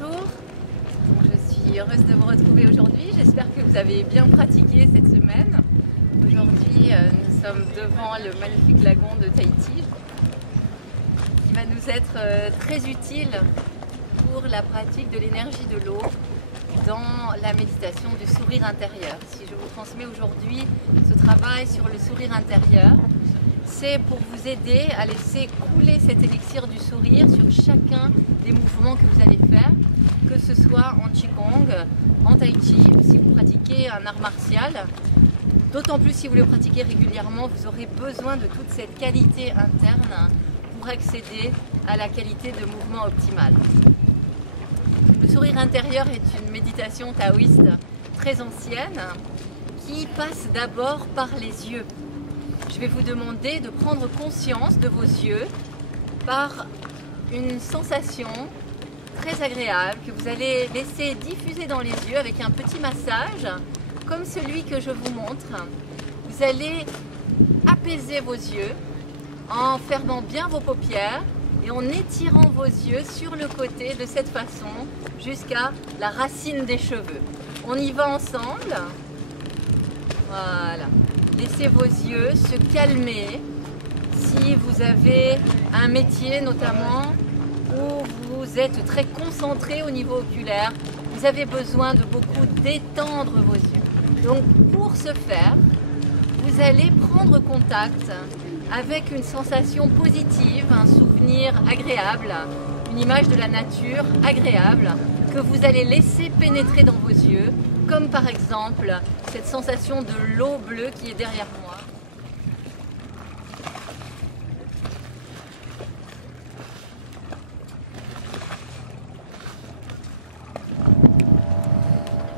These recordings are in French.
Bonjour, je suis heureuse de vous retrouver aujourd'hui. J'espère que vous avez bien pratiqué cette semaine. Aujourd'hui, nous sommes devant le magnifique lagon de Tahiti qui va nous être très utile pour la pratique de l'énergie de l'eau dans la méditation du sourire intérieur. Si je vous transmets aujourd'hui ce travail sur le sourire intérieur, c'est pour vous aider à laisser couler cet élixir du sourire sur chacun des mouvements que vous allez faire, que ce soit en Qigong, en Tai Chi, si vous pratiquez un art martial. D'autant plus si vous le pratiquez régulièrement, vous aurez besoin de toute cette qualité interne pour accéder à la qualité de mouvement optimale. Le sourire intérieur est une méditation taoïste très ancienne qui passe d'abord par les yeux. Je vais vous demander de prendre conscience de vos yeux par une sensation très agréable que vous allez laisser diffuser dans les yeux avec un petit massage comme celui que je vous montre. Vous allez apaiser vos yeux en fermant bien vos paupières et en étirant vos yeux sur le côté de cette façon jusqu'à la racine des cheveux. On y va ensemble. Voilà. Laissez vos yeux se calmer. Si vous avez un métier notamment où vous êtes très concentré au niveau oculaire, vous avez besoin de beaucoup détendre vos yeux. Donc pour ce faire, vous allez prendre contact avec une sensation positive, un souvenir agréable, une image de la nature agréable que vous allez laisser pénétrer dans vos yeux, comme par exemple cette sensation de l'eau bleue qui est derrière moi.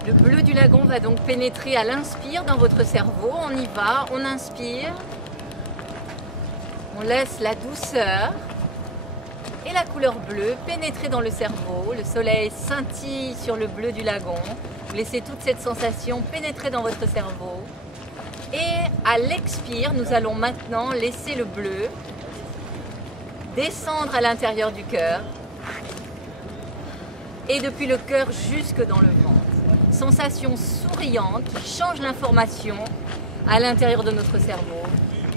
Le bleu du lagon va donc pénétrer à l'inspire dans votre cerveau. On y va, on inspire, on laisse la douceur et la couleur bleue pénétrer dans le cerveau. Le soleil scintille sur le bleu du lagon. Vous laissez toute cette sensation pénétrer dans votre cerveau. Et à l'expire, nous allons maintenant laisser le bleu descendre à l'intérieur du cœur et depuis le cœur jusque dans le ventre. Sensation souriante qui change l'information à l'intérieur de notre cerveau.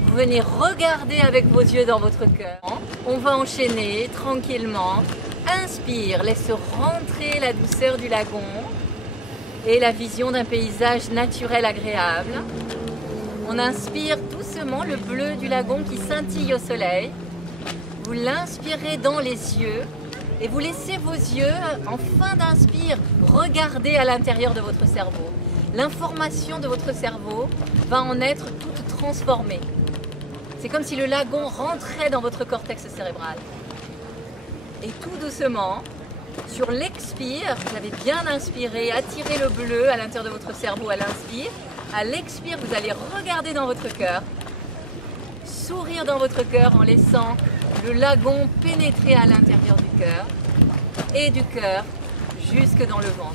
Vous venez regarder avec vos yeux dans votre cœur. On va enchaîner tranquillement. Inspire, laisse rentrer la douceur du lagon et la vision d'un paysage naturel agréable. On inspire doucement le bleu du lagon qui scintille au soleil. Vous l'inspirez dans les yeux et vous laissez vos yeux, en fin d'inspire, regarder à l'intérieur de votre cerveau. L'information de votre cerveau va en être toute transformée. C'est comme si le lagon rentrait dans votre cortex cérébral. Et tout doucement, sur l'expire, vous avez bien inspiré, attiré le bleu à l'intérieur de votre cerveau à l'inspire. À l'expire, vous allez regarder dans votre cœur, sourire dans votre cœur en laissant le lagon pénétrer à l'intérieur du cœur et du cœur jusque dans le ventre.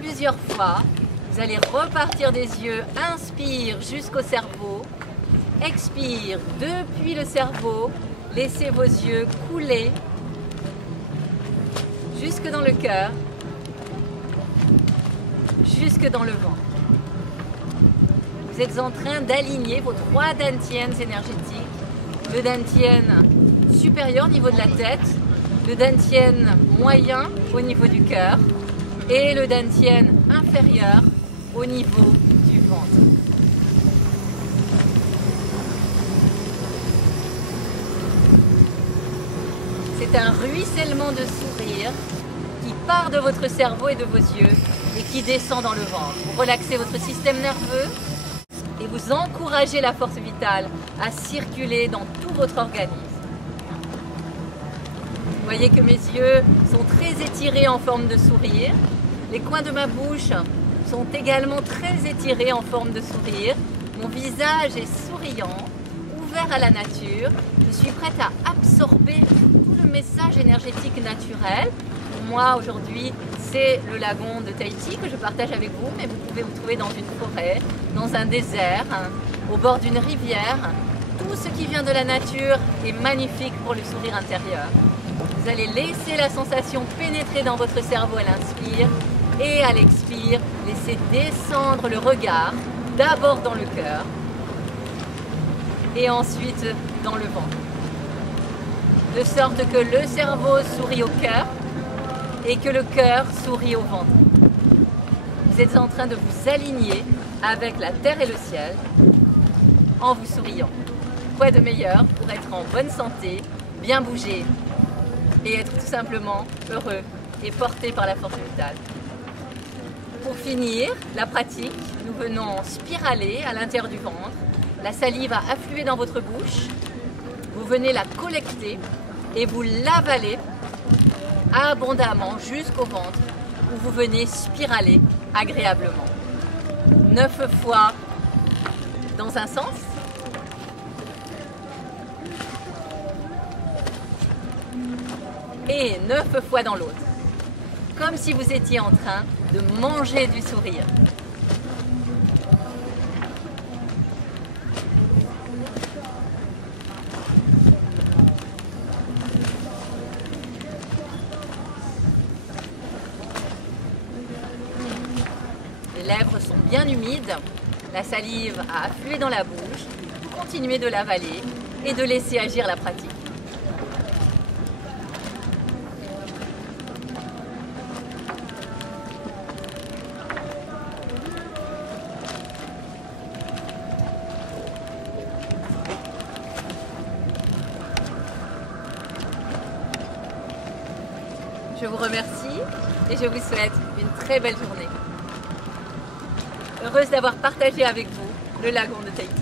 Plusieurs fois, vous allez repartir des yeux, inspire jusqu'au cerveau, expire depuis le cerveau, laissez vos yeux couler jusque dans le cœur, jusque dans le ventre. Vous êtes en train d'aligner vos 3 dantiennes énergétiques, le dantienne supérieur au niveau de la tête, le dantienne moyen au niveau du cœur et le dantienne inférieur au niveau du ventre. C'est un ruissellement de sourire qui part de votre cerveau et de vos yeux et qui descend dans le ventre. Vous relaxez votre système nerveux et vous encouragez la force vitale à circuler dans tout votre organisme. Vous voyez que mes yeux sont très étirés en forme de sourire. Les coins de ma bouche sont également très étirés en forme de sourire. Mon visage est souriant, ouvert à la nature. Je suis prête à absorber tout le message énergétique naturel. Pour moi, aujourd'hui, c'est le lagon de Tahiti que je partage avec vous, mais vous pouvez vous trouver dans une forêt, dans un désert, au bord d'une rivière. Tout ce qui vient de la nature est magnifique pour le sourire intérieur. Vous allez laisser la sensation pénétrer dans votre cerveau à l'inspire et à l'expire, laissez descendre le regard, d'abord dans le cœur et ensuite dans le ventre. De sorte que le cerveau sourit au cœur et que le cœur sourit au ventre. Vous êtes en train de vous aligner avec la terre et le ciel en vous souriant. Quoi de meilleur pour être en bonne santé, bien bouger et être tout simplement heureux et porté par la force vitale. Pour finir la pratique, nous venons spiraler à l'intérieur du ventre. La salive va affluer dans votre bouche. Vous venez la collecter et vous l'avalez abondamment jusqu'au ventre où vous venez spiraler agréablement. 9 fois dans un sens. Et 9 fois dans l'autre. Comme si vous étiez en train de manger du sourire. Les lèvres sont bien humides, la salive a afflué dans la bouche. Vous continuez de l'avaler et de laisser agir la pratique. Je vous remercie et je vous souhaite une très belle journée. Heureuse d'avoir partagé avec vous le lagon de Tahiti.